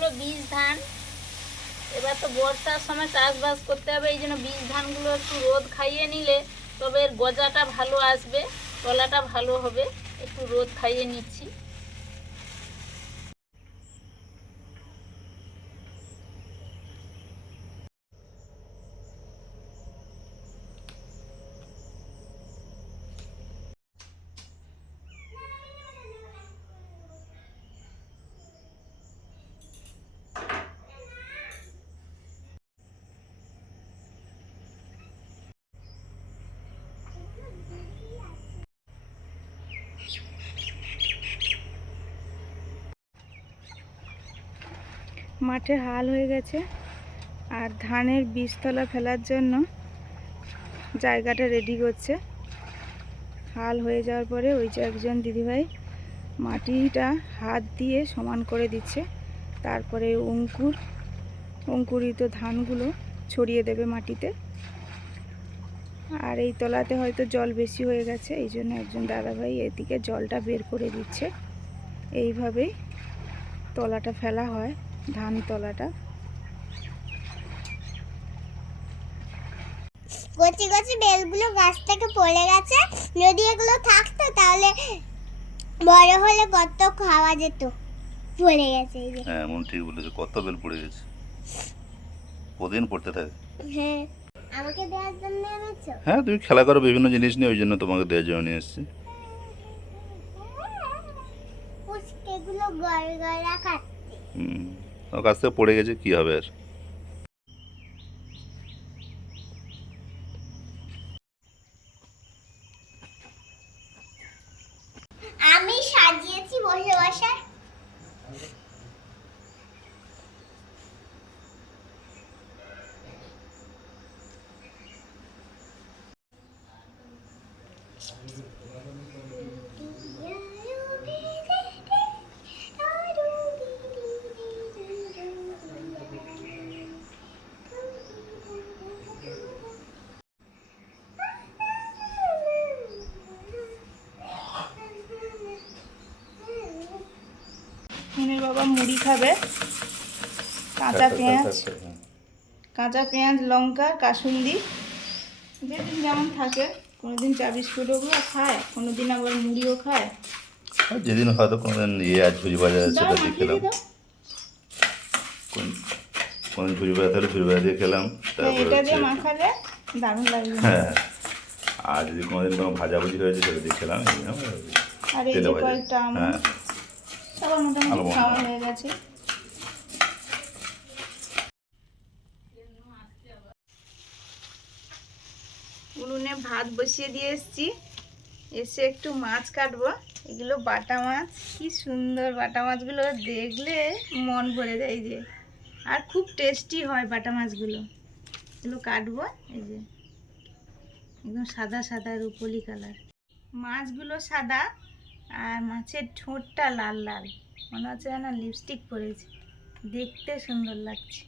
এগুলো বীজ ধান। এবার তো বর্ষার সময় চাষবাস করতে হবে, এই জন্য বীজ ধানগুলো একটু রোদ খাইয়ে নিলে তবে এর গজাটা ভালো আসবে, তলাটা ভালো হবে, একটু রোদ খাইয়ে নিচ্ছি। মাঠে হাল হয়ে গেছে আর ধানের বীজতলা ফেলার জন্য জায়গাটা রেডি করছে। হাল হয়ে যাওয়ার পরে ওই যে একজন দিদিভাই মাটিটা হাত দিয়ে সমান করে দিচ্ছে। তারপরে অঙ্কুর, অঙ্কুরিত ধানগুলো ছড়িয়ে দেবে মাটিতে। আর এই তলাতে হয়তো জল বেশি হয়ে গেছে, এই জন্য একজন দাদাভাই এদিকে জলটা বের করে দিচ্ছে। এইভাবেই তলাটা ফেলা হয়। ধান তলাটা কচি কচি বেলগুলো গাছ থেকে পড়ে গেছে। যদি এগুলো থাকতো তাহলে বড় হলে কত খাওয়া যেত। পড়ে গেছে এই যে। হ্যাঁ এমন ঠিক বলেছে কত বেল পড়ে গেছে। প্রতিদিন পড়তে থাকে? হ্যাঁ আমাকে দেওয়ার জন্য এনেছো? হ্যাঁ তুমি খেলা করো বিভিন্ন জিনিস নিয়ে ওই জন্য তোমাকে দেওয়ার জন্য নিয়ে এসেছি। পুষ্কেগুলো গড় গড়া খাচ্ছে হুম। কাছ থেকে পড়ে গেছে কি হবে আর? আমি মুনির বাবা মুড়ি খাবে। কাঁচা পেঁয়াজ। কাঁচা পেঁয়াজ লঙ্কা কাসুন্দি যেদিন যেমন থাকে কোনোদিন চা বিস্কুটও খায় কোনোদিন আবার মুড়িও খায়। আর যেদিন হয়তো কোনোদিন ইয়ে আজ ঝুড়ি বাজার সেটা দিয়ে খেলাম। কোন কোন ঝুড়ি বাজার তাহলে ঝুড়ি বাজার দিয়ে খেলাম হ্যাঁ, এটা দিয়ে মাখালে দারুণ লাগবে। হ্যাঁ। আর যদি কোনোদিন কোনো ভাজাভুজি হয়েছে সেটা দিয়ে খেলাম আর এই যে কয়েকটা আম। মোটামুটি খাওয়া হয়ে গেছে। উনুনে ভাত বসিয়ে দিয়ে এসেছি। এসে একটু মাছ কাটবো। এগুলো বাটা মাছ। কি সুন্দর বাটা মাছগুলো। দেখলে মন ভরে যায় যে। আর খুব টেস্টি হয় বাটা মাছগুলো। এগুলো কাটবো এই যে। একদম সাদা সাদা রুপলি কালার মাছগুলো সাদা। আর মাছের ঠোঁটটা লাল লাল। মনে হচ্ছে যেন লিপস্টিক পরেছে। দেখতে সুন্দর লাগছে।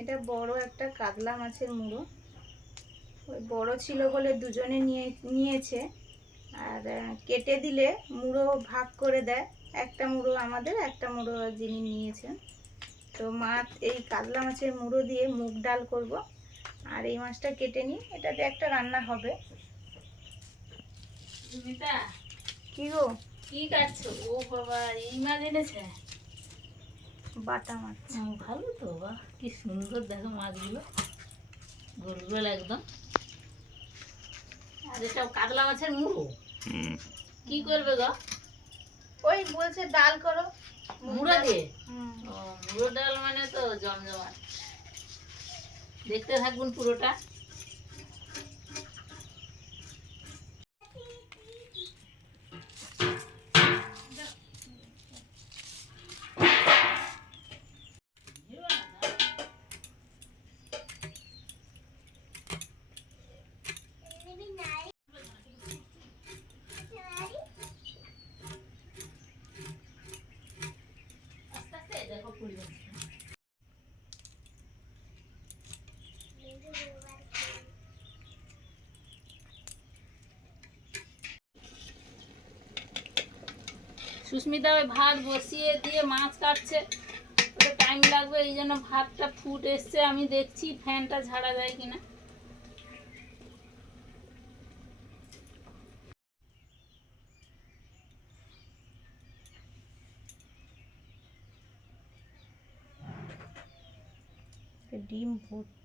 এটা বড় একটা কাতলা মাছের মুড়ো। ওই বড় ছিল বলে দুজনে নিয়ে, নিয়েছে। আর কেটে দিলে মুড়ো ভাগ করে দেয়। একটা মুড়ো আমাদের, একটা মুড়ো যিনি নিয়েছেন। তো মাছ এই কাতলা মাছের মুড়ো দিয়ে মুগ ডাল করব। আর এই মাছটা কেটে নিই এটাতে একটা রান্না হবে। কি গো? কি কাটছো? ও বাবা এই মাছ এনেছে? বাটা মাছ। ভালো তো বাহ কি সুন্দর দেখো মাছগুলো। গোল গোল একদম। আর এটা কাতলা মাছের মুড়ো? হুম। কি করবে গো? ওই বলছে ডাল করো। মুড়ো দিয়ে? হুম। ও মুড়ো ডাল মানে তো জমজমাট। দেখতে থাকুন পুরোটা আস্তে আস্তে দেখো পুড়বে সুস্মিতা ওই ভাত বসিয়ে দিয়ে মাছ কাটছে। ওটা টাইম লাগবে, এই জন্য ভাতটা ফুট এসছে। আমি দেখছি ফ্যানটা ঝাড়া যায় কিনা। ডিম ভর্তি।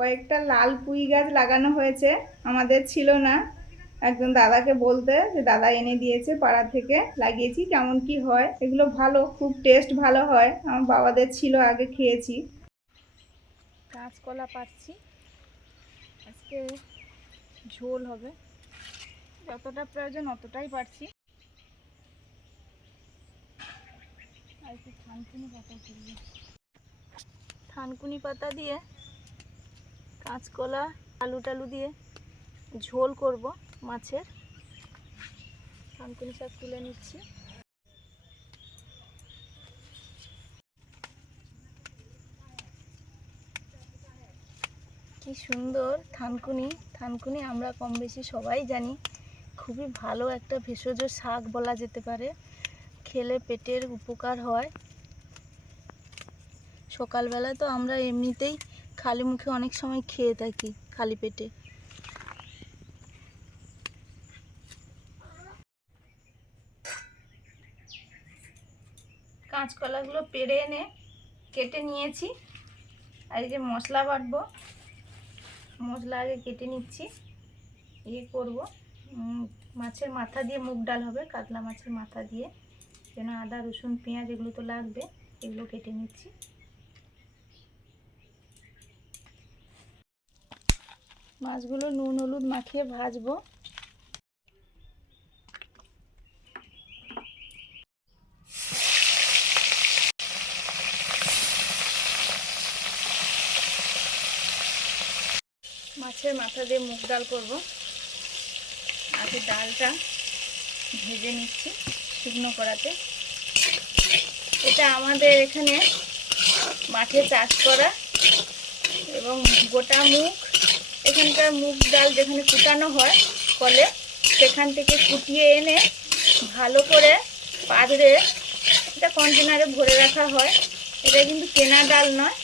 কয়েকটা লাল পুঁই গাছ লাগানো হয়েছে, আমাদের ছিল না। একজন দাদাকে বলতে যে, দাদা এনে দিয়েছে পাড়া থেকে, লাগিয়েছি, কেমন কি হয়? এগুলো ভালো, খুব টেস্ট ভালো হয়। আমার বাবাদের ছিল, আগে খেয়েছি। কাঁচকলা পাচ্ছি। আজকে ঝোল হবে। যতটা প্রয়োজন অতটাই পারছি। থানকুনি পাতা থানকুনি পাতা দিয়ে কাঁচকলা আলু টালু দিয়ে ঝোল করব মাছের। থানকুনি শাক তুলে নিচ্ছি। কি সুন্দর থানকুনি। থানকুনি আমরা কম বেশি সবাই জানি, খুবই ভালো একটা ভেষজ শাক বলা যেতে পারে। খেলে পেটের উপকার হয়। সকালবেলা তো আমরা এমনিতেই খালি মুখে অনেক সময় খেয়ে থাকি, খালি পেটে। কাঁচকলাগুলো পেড়ে এনে কেটে নিয়েছি। আর এই যে মশলা বাটবো, মশলা আগে কেটে নিচ্ছি। ইয়ে করব। মাছের মাথা দিয়ে মুগ ডাল হবে, কাতলা মাছের মাথা দিয়ে। যেন আদা, রসুন, পেঁয়াজ এগুলো তো লাগবে, এগুলো কেটে নিচ্ছি। মাছগুলো নুন, হলুদ মাখিয়ে ভাজবো। মাছের মাথা দিয়ে মুগ ডাল করব। আগে ডালটা ভেজে নিচ্ছি শুকনো করাতে এটা আমাদের এখানে মাঠে চাষ করা এবং গোটা মুগ এখানকার মুগ ডাল যেখানে কুটানো হয় কলে সেখান থেকে কুটিয়ে এনে ভালো করে পাদরে, এটা কন্টেনারে ভরে রাখা হয়। এটা কিন্তু কেনা ডাল নয়।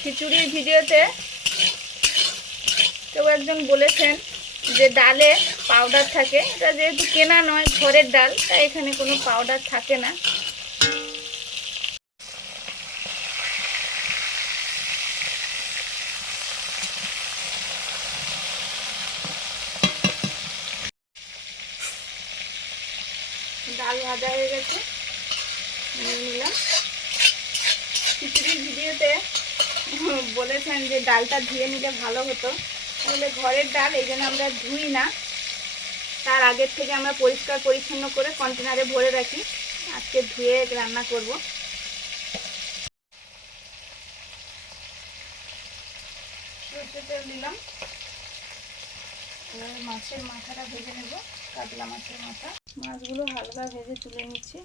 খিচুড়ির ভিডিওতে কেউ একজন বলেছেন যে ডালে পাউডার থাকে। এটা যেহেতু কেনা নয়, ঘরের ডাল, তাই এখানে কোনো পাউডার থাকে না ডাল ভাজা হয়ে গেছে নিয়ে নিলাম খিচুড়ির ভিডিওতে বলেছেন যে ডালটা ধুয়ে নিলে ভালো হতো। তাহলে ঘরের ডাল এই জন্য আমরা ধুই না। তার আগের থেকে আমরা পরিষ্কার পরিচ্ছন্ন করে কন্টেনারে ভরে রাখি। আজকে ধুয়ে রান্না করব। দিলাম। এবার মাছের মাথাটা ভেজে নেব। কাতলা মাছের মাথা। মাছগুলো হালকা ভেজে তুলে নিচ্ছি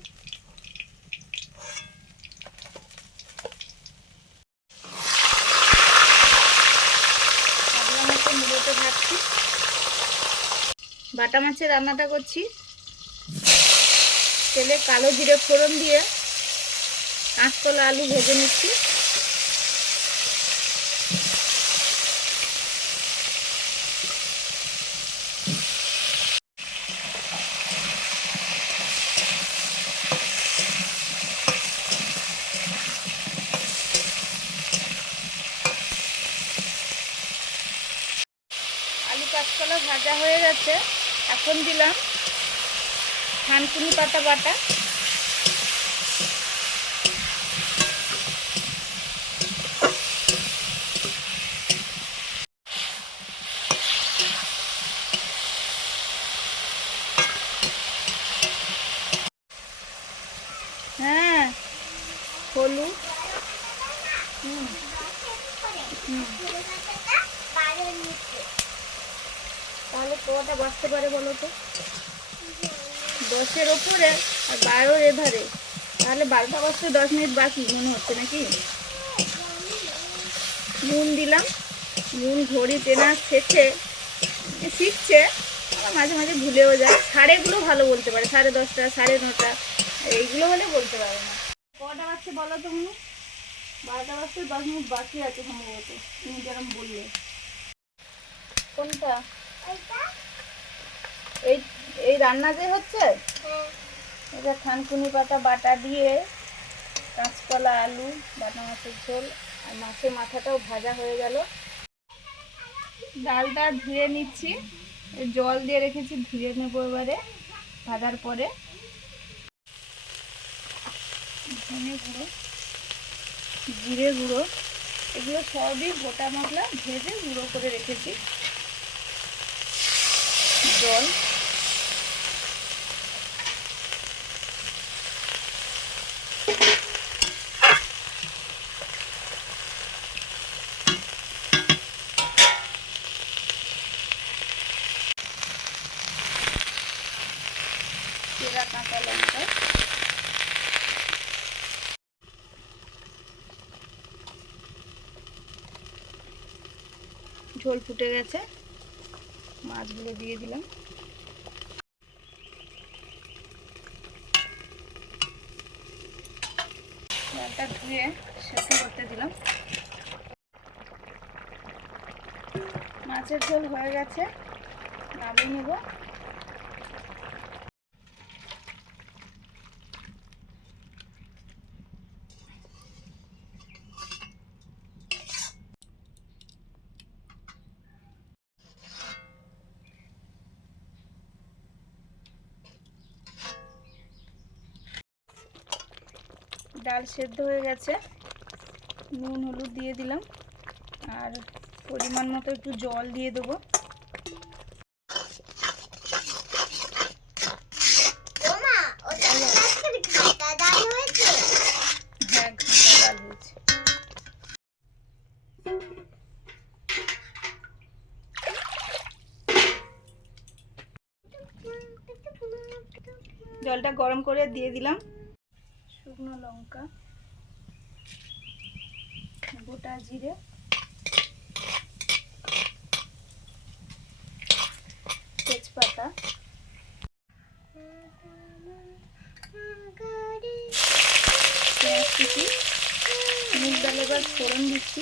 কাতলা মাছের মুড়োতে ভাজছি বাটা মাছের রান্নাটা করছি। তেলে কালো জিরে ফোড়ন দিয়ে কাঁচকলা আলু ভেজে নিচ্ছি আলু কাঁচকলা ভাজা হয়ে গেছে এখন দিলাম। থানকুনি পাতা বাটা হ্যাঁ হলুদ হুম হুম তাহলে বাঁচতে পারে বলো তো? দশের ওপরে আর বারোর এধারে। তাহলে বারোটা বাজতে দশ মিনিট বাকি, মনে হচ্ছে নাকি? নুন দিলাম। নুন, ঘড়ি চেনা শেখে শিখছে মাঝে মাঝে ভুলেও যায়। সাড়েগুলো ভালো বলতে পারে। সাড়ে দশটা, সাড়ে নটা, এইগুলো হলে বলতে পারে না। কটা বাজছে বলো তো মনে বারোটা বাজতে দশ মিনিট বাকি আছে সম্ভবত। তুমি যেরকম বললে। কোনটা? এই এই রান্না যে হচ্ছে? এটা থানকুনি পাতা বাটা দিয়ে কাঁচকলা আলু বাটা মাছের ঝোল আর মাছের মাথাটাও ভাজা হয়ে গেল। ডালটা ধুয়ে নিচ্ছি। জল দিয়ে রেখেছি ধুয়ে নেব এবারে ভাজার পরে। ধনে গুঁড়ো জিরে গুঁড়ো এগুলো সবই গোটা মশলা ভেজে গুঁড়ো করে রেখেছি। জল চেরা কাঁচা লঙ্কা ঝোল ফুটে গেছে। মাছগুলো দিয়ে দিলাম। ডালটা ধুয়ে সেদ্ধ করতে দিলাম। মাছের ঝোল হয়ে গেছে। নামিয়ে নেব। ডাল সেদ্ধ হয়ে গেছে। নুন হলুদ দিয়ে দিলাম। আর পরিমাণ মতো একটু জল দিয়ে দেবো। হ্যাঁ জলটা গরম করে দিয়ে দিলাম। শুকনো লঙ্কা গোটা জিরে তেজপাতা। পেঁয়াজ কুচি মুগ ডাল এবার ফোড়ন দিচ্ছি।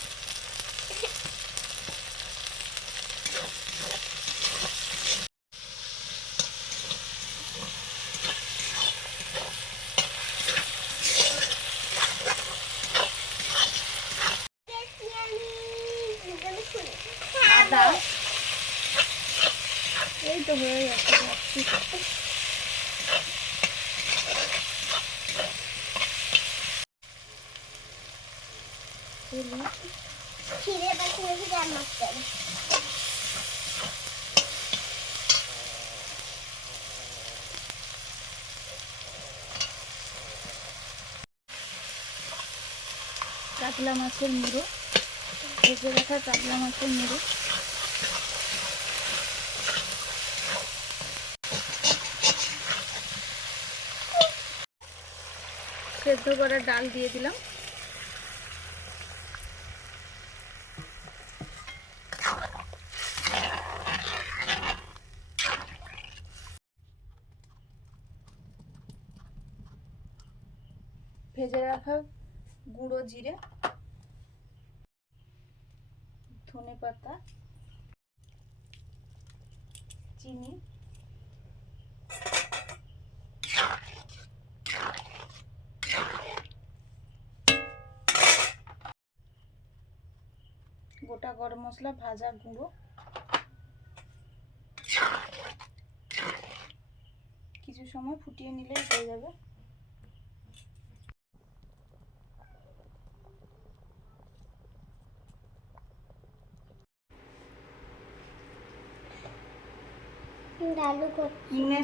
আদা এই তো হয়ে যাচ্ছে যাচ্ছি। হলুদ খিদে পাখি বেশি রান্না করে কাতলা মাছের মুড়ো ভেজে রাখা কাতলা মাছের মুড়ো। সেদ্ধ করা ডাল দিয়ে দিলাম। গোটা গরম মশলা ভাজা গুঁড়ো। কিছু সময় ফুটিয়ে নিলে হয়ে যাবে।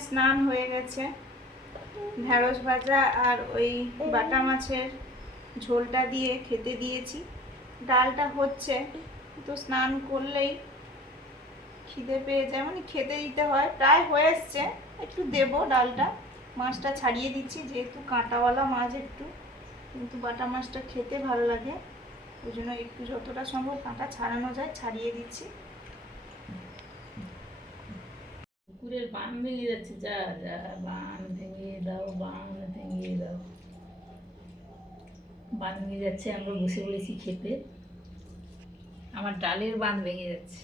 স্নান হয়ে গেছে। ঢেঁড়স ভাজা আর ওই বাটা মাছের ঝোলটা দিয়ে খেতে দিয়েছি। ডালটা হচ্ছে, তো স্নান করলেই খিদে পেয়ে যায় মানে খেতে দিতে হয়। প্রায় হয়ে এসছে, একটু দেবো ডালটা। মাছটা ছাড়িয়ে দিচ্ছি, যেহেতু কাঁটাওয়ালা মাছ একটু, কিন্তু বাটা মাছটা খেতে ভালো লাগে। ওই জন্য একটু যতটা সম্ভব কাঁটা ছাড়ানো যায়, ছাড়িয়ে দিচ্ছি। পুকুরের বান ভেঙে যাচ্ছে, যা যা, বান ভেঙে দাও, বান ভেঙে দাও। বান ভেঙে যাচ্ছে আমরা বসে পড়েছি খেতে আমার ডালের বান ভেঙে যাচ্ছে।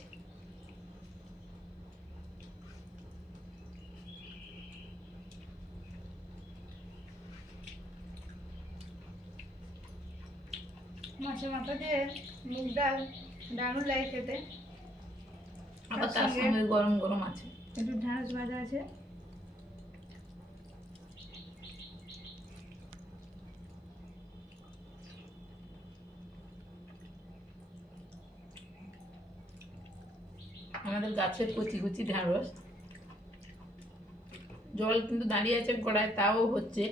মাছের মাথা দিয়ে মুগ ডাল দারুণ লাগে খেতে। আবার তার সঙ্গে- গরম গরম আছে। একটু ঢেঁড়স ভাজা আছে। আমাদের গাছের কচি কচি ঢ্যাঁড়স। জল কিন্তু দাঁড়িয়ে আছে গোড়ায় তাও হচ্ছে।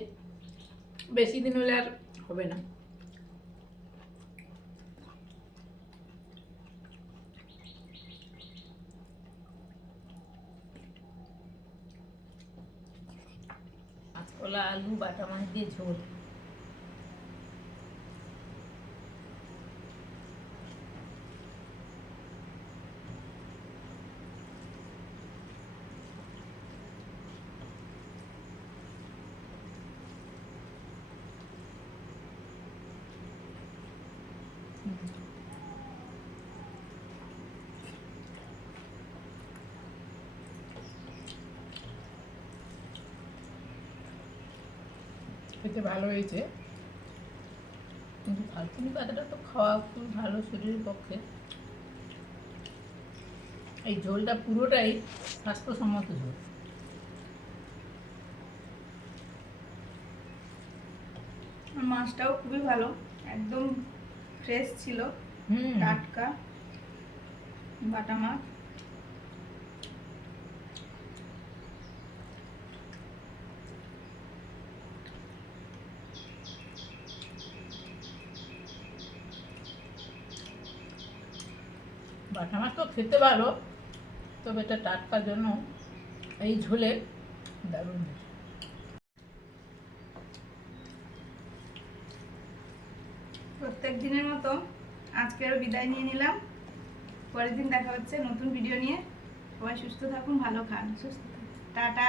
বেশি দিন হলে আর হবে না। কাঁচকলা আলু, বাটা মাছ দিয়ে ঝোল। খেতে ভালো হয়েছে। কিন্তু ফালতুনি পাতাটা তো খাওয়া খুব ভালো শরীরের পক্ষে। এই ঝোলটা পুরোটাই স্বাস্থ্যসম্মত ঝোল। মাছটাও খুবই ভালো। একদম ফ্রেশ ছিল হুম। টাটকা বাটা মাছ। বাটা মাছ তো খেতে ভালো তবে এটা টাটকার জন্য এই ঝোলে দারুণ মতো। আজকেরও বিদায় নিয়ে নিলাম। পরের দিন দেখা হচ্ছে নতুন ভিডিও নিয়ে। সবাই সুস্থ থাকুন, ভালো খান। সুস্থ টাটা।